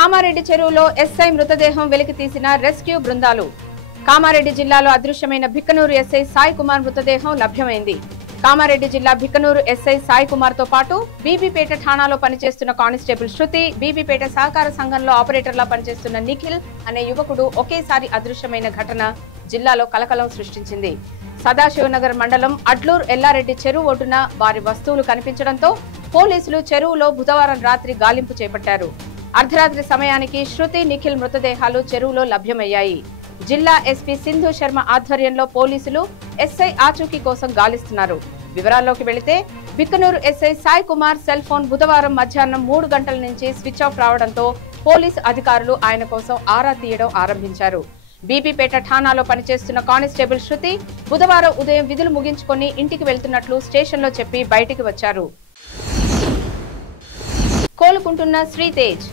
కామారెడ్డి చెరువులో ఎస్ఐ మృతదేహం వెలికి తీసిన రెస్క్యూ బృందాలు. కామారెడ్డి జిల్లాలో అదృశ్యమైన భిక్కనూరు ఎస్ఐ సాయి కుమార్ మృతదేహం లభ్యమైంది. కామారెడ్డి జిల్లా భిక్కనూరు ఎస్ఐ సాయి కుమార్ తో పాటు బీబీపేట ఠాణాలో పనిచేస్తున్న కానిస్టేబుల్ శృతి, బీబీపేట సహకార సంఘంలో ఆపరేటర్లా పనిచేస్తున్న నిఖిల్ అనే యువకుడు ఒకేసారి అదృశ్యమైన ఘటన జిల్లాలో కలకలం సృష్టించింది. సదాశివనగర్ మండలం అడ్లూర్ ఎల్లారెడ్డి చెరువు ఒడ్డున వారి వస్తువులు కనిపించడంతో పోలీసులు చెరువులో బుధవారం రాత్రి గాలింపు చేపట్టారు. అర్ధరాత్రి సమయానికి శృతి, నిఖిల్ మృతదేహాలు చెరువులో లభ్యమయ్యాయి. జిల్లా ఎస్పీ సింధు శర్మ ఆధ్వర్యంలో పోలీసులు ఎస్ఐ ఆచూకీ కోసం గాలిస్తున్నారు. వివరాల్లోకి వెళితే Bikkanoor SI Sai Kumar cell phone బుధవారం మధ్యాహ్నం 3 గంటల నుంచి స్విచ్ ఆఫ్ రావడంతో పోలీసు అధికారులు ఆయన కోసం ఆరా తీయడం ఆరంభించారు. బీబీపేట ఠాణాలో పనిచేస్తున్న కానిస్టేబుల్ శృతి బుధవారం ఉదయం విధులు ముగించుకొని ఇంటికి వెళ్తున్నట్లు స్టేషన్లో చెప్పి బయటికి వచ్చారు. కోలుకుంటున్న శ్రీతేజ్.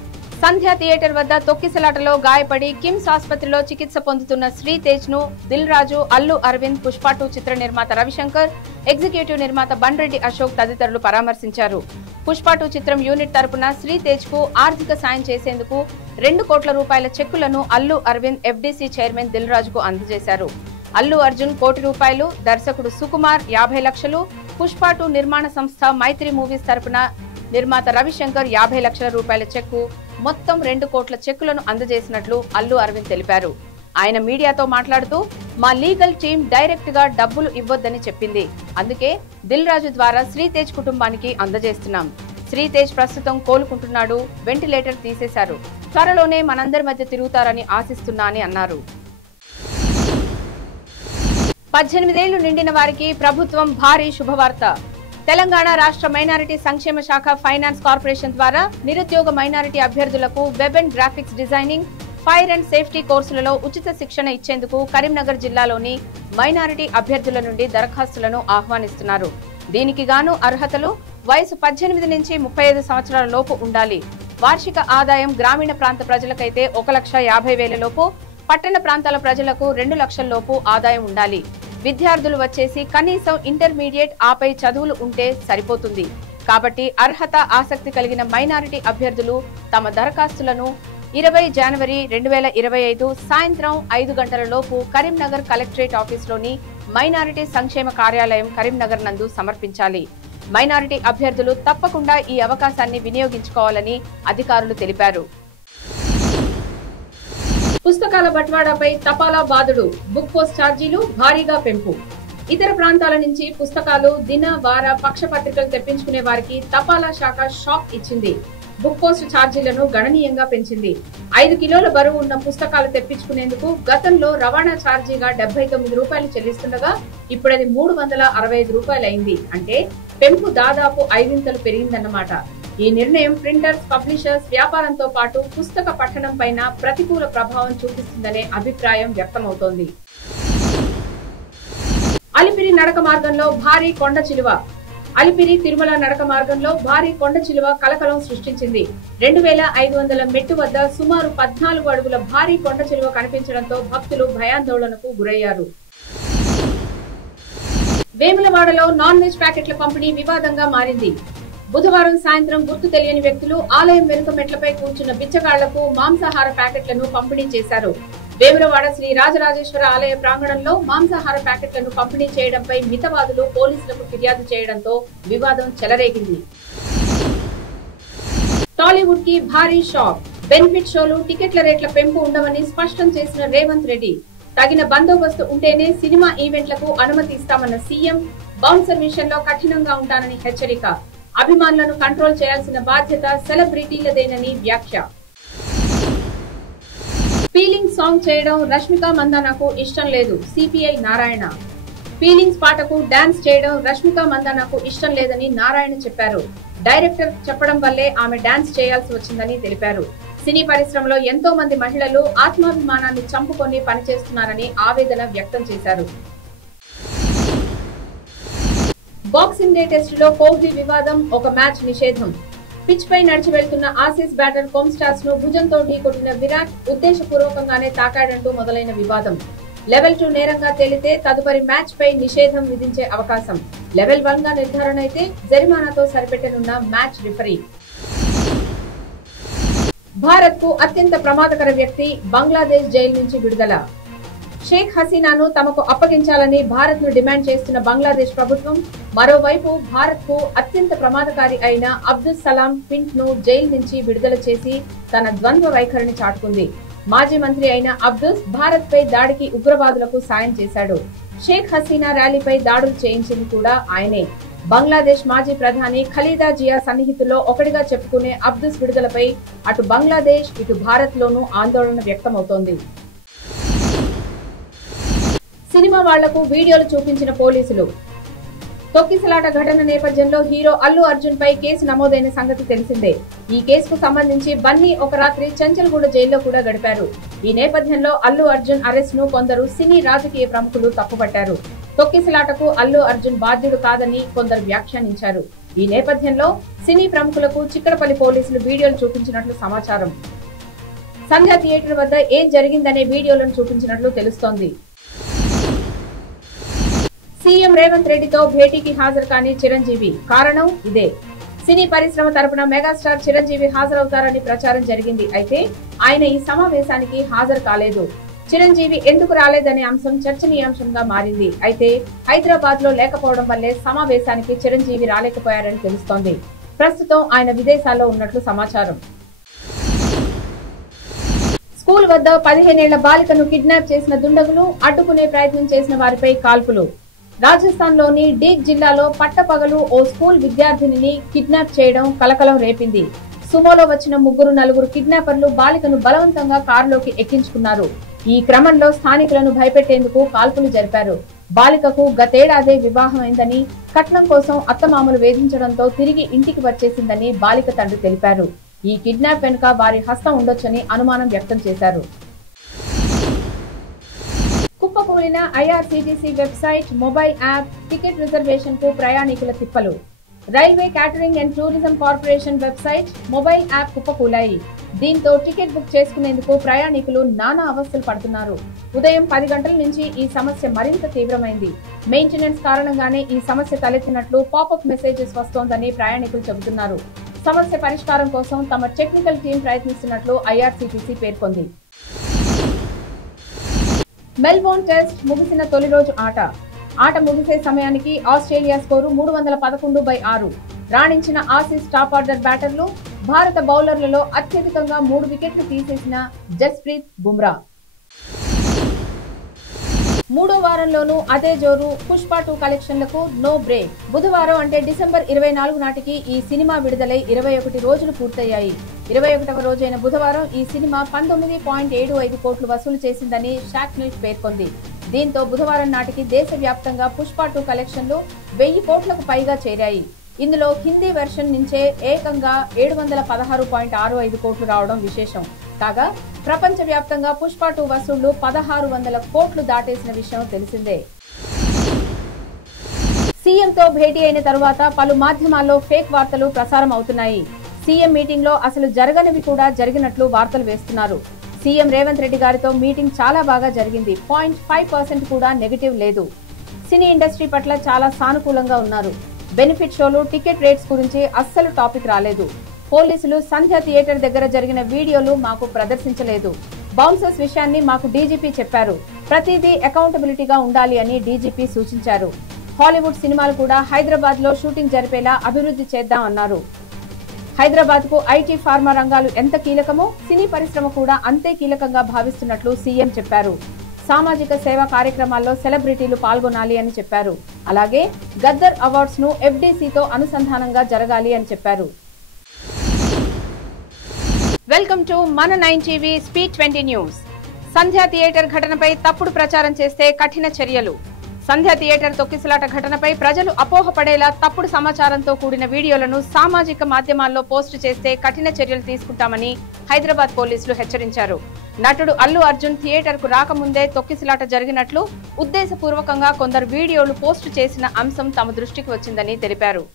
సంధ్య థియేటర్ వద్ద తొక్కిసలాటలో గాయపడి కిమ్స్ ఆసుపత్రిలో చికిత్స పొందుతున్న శ్రీతేజ్ ను దిల్ రాజు, అల్లు అరవింద్, పుష్ప 2 చిత్ర నిర్మాత రవిశంకర్, ఎగ్జిక్యూటివ్ నిర్మాత బండ్రెడ్డి అశోక్ తదితరులు పరామర్శించారు. పుష్ప 2 చిత్రం యూనిట్ తరపున శ్రీతేజ్ కు ఆర్థిక సాయం చేసేందుకు 2 కోట్ల రూపాయల చెక్కులను అల్లు అరవింద్ ఎఫ్డీసీ చైర్మన్ దిల్ రాజుకు అందజేశారు. అల్లు అర్జున్ ₹1 కోటి, దర్శకుడు సుకుమార్ 50 లక్షలు, పుష్ప 2 నిర్మాణ సంస్థ మైత్రి మూవీస్ తరపున నిర్మాత రవిశంకర్ 50 లక్షల రూపాయల చెక్కు, మొత్తం 2 కోట్ల చెక్కులను అందజేసినట్లు అల్లు అరవింద్ తెలిపారు. ఆయన మీడియాతో మాట్లాడుతూ, మా లీగల్ టీం డైరెక్ట్ గా డబ్బులు ఇవ్వొద్దని చెప్పింది. అందుకే దిల్ రాజు ద్వారా శ్రీతేజ్ కుటుంబానికి అందజేస్తున్నాం. శ్రీతేజ్ ప్రస్తుతం కోలుకుంటున్నాడు, వెంటిలేటర్ తీసేశారు. త్వరలోనే మనందరి మధ్య తిరుగుతారని ఆశిస్తున్నా అని అన్నారు. 18 ఏళ్లు నిండిన వారికి ప్రభుత్వం భారీ శుభవార్త. తెలంగాణ రాష్ట్ర మైనారిటీ సంక్షేమ శాఖ ఫైనాన్స్ కార్పొరేషన్ ద్వారా నిరుద్యోగ మైనారిటీ అభ్యర్థులకు web and graphics designing, fire and safety కోర్సులలో ఉచిత శిక్షణ ఇచ్చేందుకు కరీంనగర్ జిల్లాలోని మైనారిటీ అభ్యర్థుల నుండి దరఖాస్తులను ఆహ్వానిస్తున్నారు. దీనికి గాను అర్హతలు వయసు 18 నుంచి 35 సంవత్సరాల లోపు ఉండాలి. వార్షిక ఆదాయం గ్రామీణ ప్రాంత ప్రజలకైతే 1,50,000 లోపు, పట్టణ ప్రాంతాల ప్రజలకు 2 లక్షల లోపు ఆదాయం ఉండాలి. విద్యార్థులు వచ్చేసి కనీసం ఇంటర్మీడియట్ ఆపై చదువులు ఉంటే సరిపోతుంది. కాబట్టి అర్హత, ఆసక్తి కలిగిన మైనారిటీ అభ్యర్థులు తమ దరఖాస్తులను 20 జనవరి 2025 సాయంత్రం 5 గంటల లోపు కరీంనగర్ కలెక్టరేట్ ఆఫీసులోని మైనారిటీ సంక్షేమ కార్యాలయం కరీంనగర్ నందు సమర్పించాలి. మైనారిటీ అభ్యర్థులు తప్పకుండా ఈ అవకాశాన్ని వినియోగించుకోవాలని అధికారులు తెలిపారు. పుస్తకాల బట్వాడాపై తపాలా బాదుడు, బుక్ పోస్ట్ ఛార్జీలు భారీగా పెంపు. ఇతర ప్రాంతాల నుంచి పుస్తకాలు, దిన, వార, పక్ష పత్రికలు తెప్పించుకునే వారికి తపాలా శాఖ షాక్ ఇచ్చింది. బుక్ పోస్ట్ ఛార్జీలను గణనీయంగా పెంచింది. 5 కిలోల బరువు ఉన్న పుస్తకాలు తెప్పించుకునేందుకు గతంలో రవాణా ఛార్జీగా ₹79 చెల్లిస్తుండగా ఇప్పుడది ₹365 అయింది. అంటే పెంపు దాదాపు 5 పెరిగిందన్నమాట. ఈ నిర్ణయం ప్రింటర్స్, పబ్లిషర్స్ వ్యాపారంతో పాటు పుస్తక పఠనం పైన ప్రతికూల ప్రభావం చూపిస్తుందనే అభిప్రాయం వ్యక్తమవుతోంది. అలిపిరి నడక మార్గంలో భారీ కొండ చిలువ. అలిపిరి తిరుమల నడక మార్గంలో భారీ కొండ చిలువ కలకలం సృష్టించింది. 2500 మెట్టు వద్ద సుమారు 14 అడుగుల భారీ కొండ చిలువ కనిపించడంతో భక్తులు భయాందోళనకు గురయ్యారు. వేములవాడలో నాన్ వెజ్ ప్యాకెట్ల పంపిణీ వివాదంగా మారింది. బుధవారం సాయంత్రం గుర్తు తెలియని వ్యక్తులు ఆలయం వెనుక మెట్లపై కూర్చున్న బిచ్చగాళ్లకు మాంసాహార ప్యాకెట్లను పంపిణీ చేశారు. వేములవాడ శ్రీ రాజరాజేశ్వర ఆలయ ప్రాంగణంలో మాంసాహార ప్యాకెట్లను పంపిణీ చేయడంపై మితవాదులు పోలీసులకు ఫిర్యాదు చేయడంతో వివాదం చెలరేగింది. టాలీవుడ్ కి భారీ షాక్. బెనిఫిట్ షోలు, టికెట్ల రేట్ల పెంపు ఉండవని స్పష్టం చేసిన రేవంత్ రెడ్డి. తగిన బందోబస్తు ఉంటేనే సినిమా ఈవెంట్లకు అనుమతి ఇస్తామన్న సీఎం. బౌన్సర్ విషయంలో కఠినంగా ఉంటానని హెచ్చరిక. అభిమానులను కంట్రోల్ చేయాల్సిన బాధ్యత సెలబ్రిటీలదేనని వ్యాఖ్య. ఫీలింగ్స్ సాంగ్ చేయడం రష్మిక మందానాకు ఇష్టం లేదు, సిపిఐ నారాయణ. ఫీలింగ్స్ పాటకు డాన్స్ చేయడం రష్మిక మందానాకు ఇష్టం లేదని నారాయణ చెప్పారు. డైరెక్టర్ చెప్పడం వల్లే ఆమె డాన్స్ చేయాల్సి వచ్చిందని తెలిపారు. సినీ పరిశ్రమలో ఎంతో మంది మహిళలు ఆత్మాభిమానాన్ని చంపుకొని పనిచేస్తున్నారని ఆవేదన వ్యక్తం చేశారు. బాక్సింగ్ డే టెస్ట్ లో కోహ్లీ వివాదం, ఒక మ్యాచ్ నిషేధం. పిచ్ పై నడిచి వెళ్తున్న ఆసీస్ బ్యాటర్ కోమ్ స్టార్స్ ను భుజంతో ఢీకొట్టిన విరాట్ ఉద్దేశపూర్వకంగానే తాకాడంటూ మొదలైన వివాదం. లెవెల్ 2 నేరంగా తేలితే తదుపరి మ్యాచ్ పై నిషేధం విధించే అవకాశం. లెవెల్ 1 గా నిర్ధారణ అయితే జరిమానాతో సరిపెట్టనున్న మ్యాచ్ రిఫరీ. భారత్ కు అత్యంత ప్రమాదకర వ్యక్తి బంగ్లాదేశ్ జైలు నుంచి విడుదల. షేక్ హసీనాను తమకు అప్పగించాలని భారత్ ను డిమాండ్ చేస్తున్న బంగ్లాదేశ్ ప్రభుత్వం మరోవైపు భారత్ కు అత్యంత ప్రమాదకారి అయిన అబ్దుల్ సలాం పింట్ ను జైలు నుంచి విడుదల చేసి తన ద్వంద్వ వైఖరిని చాటుకుంది. మాజీ మంత్రి అయిన అబ్దుల్ భారత్ పై దాడికి ఉగ్రవాదులకు సాయం చేశాడు. షేక్ హసీనా ర్యాలీపై దాడులు చేయించింది కూడా ఆయనే. బంగ్లాదేశ్ మాజీ ప్రధాని ఖలీదా జియా సన్నిహితుల్లో ఒకటిగా చెప్పుకునే అబ్దుల్ విడుదలపై అటు బంగ్లాదేశ్ ఇటు భారత్ లోనూ ఆందోళన వ్యక్తమవుతోంది. సినిమా వాళ్లకు వీడియోలు చూపించిన పోలీసులు. తొక్కిసలాట ఘటన నేపథ్యంలో హీరో అల్లు అర్జున్ పై కేసు నమోదైన సంగతి తెలిసిందే. ఈ కేసుకు సంబంధించి బన్నీ ఒక రాత్రి చంచల్గూడ జైల్లో కూడా గడిపారు. ఈ నేపథ్యంలో అల్లు అర్జున్ అరెస్ట్ ను కొందరు సినీ రాజకీయ ప్రముఖులు తప్పుపట్టారు. తొక్కిసలాటకు అల్లు అర్జున్ బాధ్యుడు కాదని కొందరు వ్యాఖ్యానించారు. ఈ నేపథ్యంలో సినీ ప్రముఖులకు చిక్కడపల్లి పోలీసులు వీడియోలు చూపించినట్లు సమాచారం. సంధ్య థియేటర్ వద్ద ఏం జరిగిందనే వీడియోలను చూపించినట్లు తెలుస్తోంది. సీఎం రేవంత్ రెడ్డితో భేటీకి హాజరు కాని చిరంజీవి. కారణం ఇదే. సినీ పరిశ్రమ తరపున మెగాస్టార్ చిరంజీవి హాజరవుతారని ప్రచారం జరిగింది. అయితే ఆయన ఈ సమావేశానికి హాజరు కాలేదు. చిరంజీవి ఎందుకు రాలేదనే అంశం చర్చనీయాంశంగా మారింది. అయితే హైదరాబాద్ లో లేకపోవడం వల్లే సమావేశానికి చిరంజీవి రాలేకపోయారని తెలుస్తోంది. ప్రస్తుతం ఆయన విదేశాల్లో ఉన్నట్లు సమాచారం. స్కూల్ వద్ద 15 ఏళ్ల బాలికను కిడ్నాప్ చేసిన దుండగులు, అడ్డుకునే ప్రయత్నం చేసిన వారిపై కాల్పులు. రాజస్థాన్ లోని డీగ్ జిల్లాలో పట్టపగలు ఓ స్కూల్ విద్యార్థినిని కిడ్నాప్ చేయడం కలకలం రేపింది. సుమోలో వచ్చిన నలుగురు కిడ్నాపర్లు బాలికను బలవంతంగా కారులోకి ఎక్కించుకున్నారు. ఈ క్రమంలో స్థానికులను భయపెట్టేందుకు కాల్పులు జరిపారు. బాలికకు గతేడాదే వివాహమైందని, కట్నం కోసం అత్తమామలు వేధించడంతో తిరిగి ఇంటికి వచ్చేసిందని బాలిక తండ్రి తెలిపారు. ఈ కిడ్నాప్ వెనుక వారి హస్తం ఉండొచ్చని అనుమానం వ్యక్తం చేశారు. కుప్పకూలిన IRCTC website, mobile app, ticket reservation కు ప్రయాణికుల తిప్పలు. Railway catering and tourism corporation website, mobile app కుప్పకూలాయి. దీంతో టికెట్ బుక్ చేసుకునేందుకు ప్రయాణికులు నానా అవస్థలు పడుతున్నారు. ఉదయం 10 గంటల నుంచి ఈ సమస్య మరింత తీవ్రమైంది. మెయింటెనెన్స్ కారణంగానే ఈ సమస్య తలెత్తినట్లు పాపప్ మెసేజెస్ వస్తోందని ప్రయాణికులు చెబుతున్నారు. సమస్య పరిష్కారం కోసం తమ టెక్నికల్ టీం ప్రయత్నిస్తున్నట్లు ఐఆర్సీటీసీ పేర్కొంది. మెల్బోర్న్ టెస్ట్ ముగిసిన తొలి రోజు ఆట ముగిసే సమయానికి ఆస్ట్రేలియా స్కోరు 311/6. రాణించిన ఆసీస్ టాప్ ఆర్డర్ బ్యాటర్లు. భారత బౌలర్లలో అత్యధికంగా 3 వికెట్లు తీసేసిన జస్ప్రీత్ బుమ్రా. మూడో వారంలోనూ అదే జోరు. పుష్ప 2 కలెక్షన్లకు నో బ్రేక్. బుధవారం అంటే డిసెంబర్ 24 నాటికి ఈ సినిమా విడుదలై 21 రోజులు పూర్తయ్యాయి. 21వ రోజైన బుధవారం ఈ సినిమా 19.75 కోట్లు వసూలు చేసిందని షాక్ న్యూస్ పేర్కొంది. దీంతో బుధవారం నాటికి దేశవ్యాప్తంగా పుష్ప 2 కలెక్షన్లు 1000 కోట్లకు పైగా చేరాయి. ఇందులో హిందీ వెర్షన్ నుంచే ఏకంగా 716.65 కోట్లు రావడం విశేషం. కాగా ప్రపంచ వ్యాప్తంగా పుష్ప 2 వసూళ్లు 1600 కోట్లు దాటేసిన విషయం తెలిసిందే. సీఎంతో భేటీ అయిన తరువాత పలు మాధ్యమాల్లో ఫేక్ వార్తలు ప్రసారం అవుతున్నాయి. సీఎం మీటింగ్ లో అసలు జరగనివి కూడా జరిగినట్లు వార్తలు వేస్తున్నారు. సీఎం రేవంత్ రెడ్డి గారితో మీటింగ్ చాలా బాగా జరిగింది. 0.5% కూడా నెగటివ్ లేదు. సినీ ఇండస్ట్రీ పట్ల చాలా సానుకూలంగా ఉన్నారు. బెనిఫిట్ షోలు, టికెట్ రేట్స్ గురించి అస్సలు టాపిక్ రాలేదు. పోలీసులు సంధ్య థియేటర్ దగ్గర జరిగిన వీడియోలు మాకు ప్రదర్శించలేదు. బౌన్సర్స్ విషయాన్ని మాకు డీజీపీ చెప్పారు. ప్రతిదీ అకౌంటబిలిటీగా ఉండాలి అని డీజీపీ సూచించారు. హాలీవుడ్ సినిమాలు కూడా హైదరాబాద్ లో షూటింగ్ జరిపేలా అభివృద్ధి చేద్దాం అన్నారు. హైదరాబాద్ కు ఐటీ, ఫార్మా రంగాలు ఎంత కీలకమో సినీ పరిశ్రమ కూడా అంతే కీలకంగా భావిస్తున్నట్లు సీఎం చెప్పారు. సామాజిక సేవా కార్యక్రమాల్లో సెలబ్రిటీలు పాల్గొనాలి అని చెప్పారు. అలాగే గద్దర్ అవార్డ్స్ ను ఎఫ్డీసీతో అనుసంధానంగా జరగాలి అని చెప్పారు. వెల్కమ్ టు మన 9 టీవీ స్పీడ్ 20 న్యూస్. సంధ్య థియేటర్ ఘటనపై తప్పుడు ప్రచారం చేస్తే కఠిన చర్యలు. సంధ్య థియేటర్ తొక్కిసలాట ఘటనపై ప్రజలు అపోహపడేలా తప్పుడు సమాచారంతో కూడిన వీడియోలను సామాజిక మాధ్యమాల్లో పోస్టు చేస్తే కఠిన చర్యలు తీసుకుంటామని హైదరాబాద్ పోలీసులు హెచ్చరించారు. నటుడు అల్లు అర్జున్ థియేటర్ కు రాకముందే తొక్కిసలాట జరిగినట్లు ఉద్దేశపూర్వకంగా కొందరు వీడియోలు పోస్టు చేసిన అంశం తమ దృష్టికి వచ్చిందని తెలిపారు.